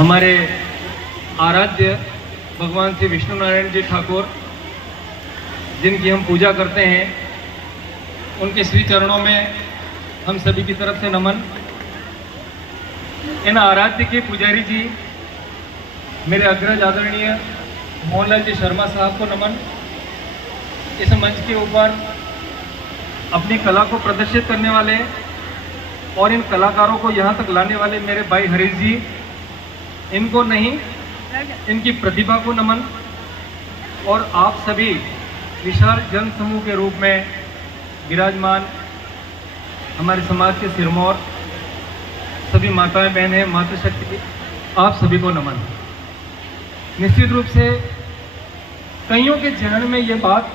हमारे आराध्य भगवान श्री विष्णु नारायण जी ठाकुर, जिनकी हम पूजा करते हैं, उनके श्री चरणों में हम सभी की तरफ से नमन। इन आराध्य के पुजारी जी मेरे अग्रज आदरणीय मोहनलाल जी शर्मा साहब को नमन। इस मंच के ऊपर अपनी कला को प्रदर्शित करने वाले और इन कलाकारों को यहाँ तक लाने वाले मेरे भाई हरीश जी, इनको नहीं, इनकी प्रतिभा को नमन। और आप सभी विशाल जन समूह के रूप में विराजमान हमारे समाज के सिरमौर सभी माताएं बहनें, मातृशक्ति, आप सभी को नमन। निश्चित रूप से कईयों के जहन में ये बात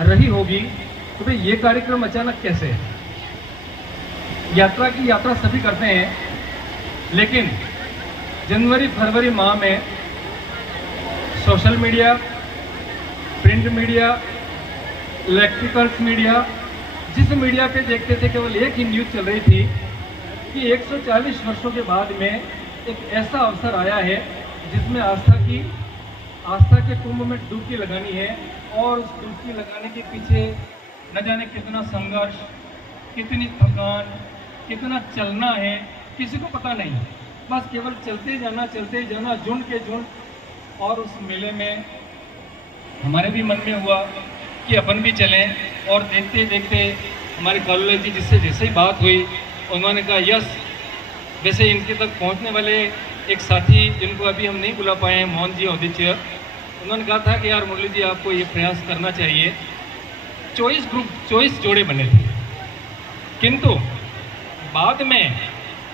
रही होगी कि भाई ये कार्यक्रम अचानक कैसे है। यात्रा की यात्रा सभी करते हैं, लेकिन जनवरी फरवरी माह में social media, print media, electricals media, जिस मीडिया पे देखते थे केवल एक ही न्यूज़ चल रही थी कि 140 वर्षों के बाद में एक ऐसा अवसर आया है जिसमें आस्था के कुंभ में डुबकी लगानी है। और उस डुबकी लगाने के पीछे न जाने कितना संघर्ष, कितनी थकान, कितना चलना है, किसी को पता नहीं। बस केवल चलते जाना झुंड के झुंड। और उस मेले में हमारे भी मन में हुआ कि अपन भी चलें। और देखते देखते हमारे कालूलाल जी जिससे जैसे ही बात हुई, उन्होंने कहा यस। वैसे इनके तक पहुंचने वाले एक साथी जिनको अभी हम नहीं बुला पाए हैं, मोहन जी औदित्य, उन्होंने कहा था कि यार मुरली जी आपको ये प्रयास करना चाहिए। 24 जोड़े बने थे, किंतु बाद में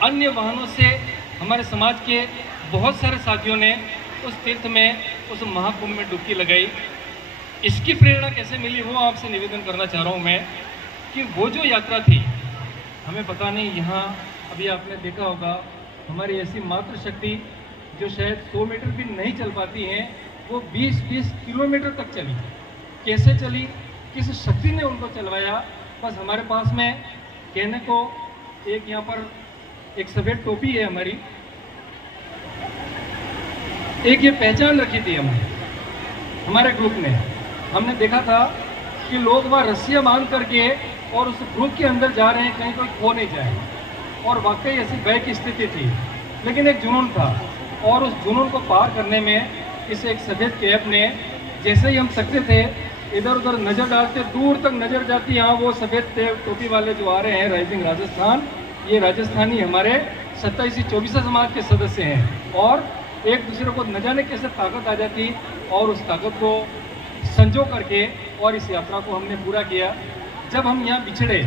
अन्य वाहनों से हमारे समाज के बहुत सारे साथियों ने उस तीर्थ में, उस महाकुंभ में डुबकी लगाई। इसकी प्रेरणा कैसे मिली वो आपसे निवेदन करना चाह रहा हूँ मैं कि वो जो यात्रा थी, हमें पता नहीं, यहाँ अभी आपने देखा होगा हमारी ऐसी मातृशक्ति जो शायद 100 मीटर भी नहीं चल पाती हैं, वो 20-20 किलोमीटर तक चली। कैसे चली, किस शक्ति ने उनको चलवाया। बस हमारे पास में कहने को एक यहाँ पर एक सफ़ेद टोपी है हमारी, एक ये पहचान रखी थी हमारे ग्रुप ने। हमने देखा था कि लोग वहाँ रस्सियाँ बांध करके और उस ग्रुप के अंदर जा रहे हैं, कहीं कोई खो नहीं जाए। और वाकई ऐसी भय की स्थिति थी, लेकिन एक जुनून था। और उस जुनून को पार करने में इस एक सफ़ेद कैप ने, जैसे ही हम सकते थे इधर उधर नज़र डालते, दूर तक नज़र जाती, यहाँ वो सफ़ेद टोपी वाले जो आ रहे हैं राइजिंग राजस्थान, ये राजस्थानी हमारे 27-24 समाज के सदस्य हैं। और एक दूसरे को न जाने कैसे ताकत आ जाती, और उस ताकत को संजो करके और इस यात्रा को हमने पूरा किया। जब हम यहाँ बिछड़े,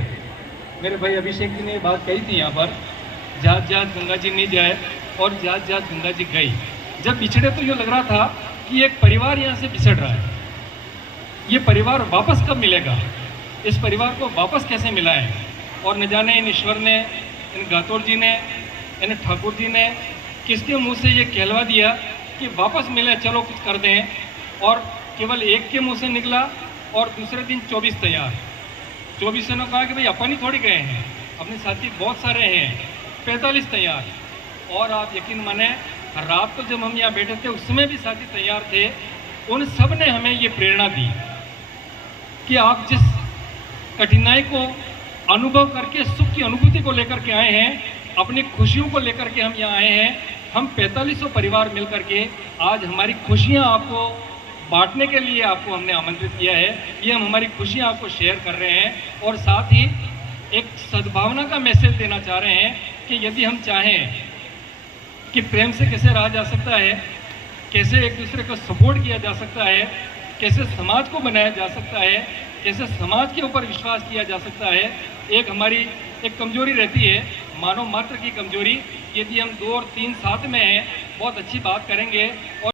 मेरे भाई अभिषेक जी ने बात कही थी यहाँ पर, जात जात गंगा जी नहीं जाए और जात जात गंगा जी गई। जब बिछड़े तो ये लग रहा था कि एक परिवार यहाँ से बिछड़ रहा है, ये परिवार वापस कब मिलेगा। इस परिवार को वापस कैसे मिला है। और न जाने इन ईश्वर ने, इन गातोड़ जी ने, इन ठाकुर जी ने किसके मुंह से ये कहलवा दिया कि वापस मिले, चलो कुछ कर दें, और केवल एक के मुंह से निकला और दूसरे दिन 24 तैयार। 24 ने कहा कि भाई अपन ही थोड़ी गए हैं, अपने साथी बहुत सारे हैं, 45 तैयार। और आप यकीन माने, रात को जब हम यहाँ बैठे थे उसमें भी साथी तैयार थे। उन सब ने हमें ये प्रेरणा दी कि आप जिस कठिनाई को अनुभव करके सुख की अनुभूति को लेकर के आए हैं, अपनी खुशियों को लेकर के हम यहाँ आए हैं। हम 4500 परिवार मिलकर के आज हमारी खुशियाँ आपको बांटने के लिए आपको हमने आमंत्रित किया है। ये हम हमारी खुशियाँ आपको शेयर कर रहे हैं और साथ ही एक सद्भावना का मैसेज देना चाह रहे हैं कि यदि हम चाहें कि प्रेम से कैसे रहा जा सकता है, कैसे एक दूसरे को सपोर्ट किया जा सकता है, कैसे समाज को बनाया जा सकता है, कैसे समाज के ऊपर विश्वास किया जा सकता है। एक हमारी एक कमजोरी रहती है, मानव मात्र की कमजोरी। यदि हम 2 और 3 साथ में हैं, बहुत अच्छी बात करेंगे और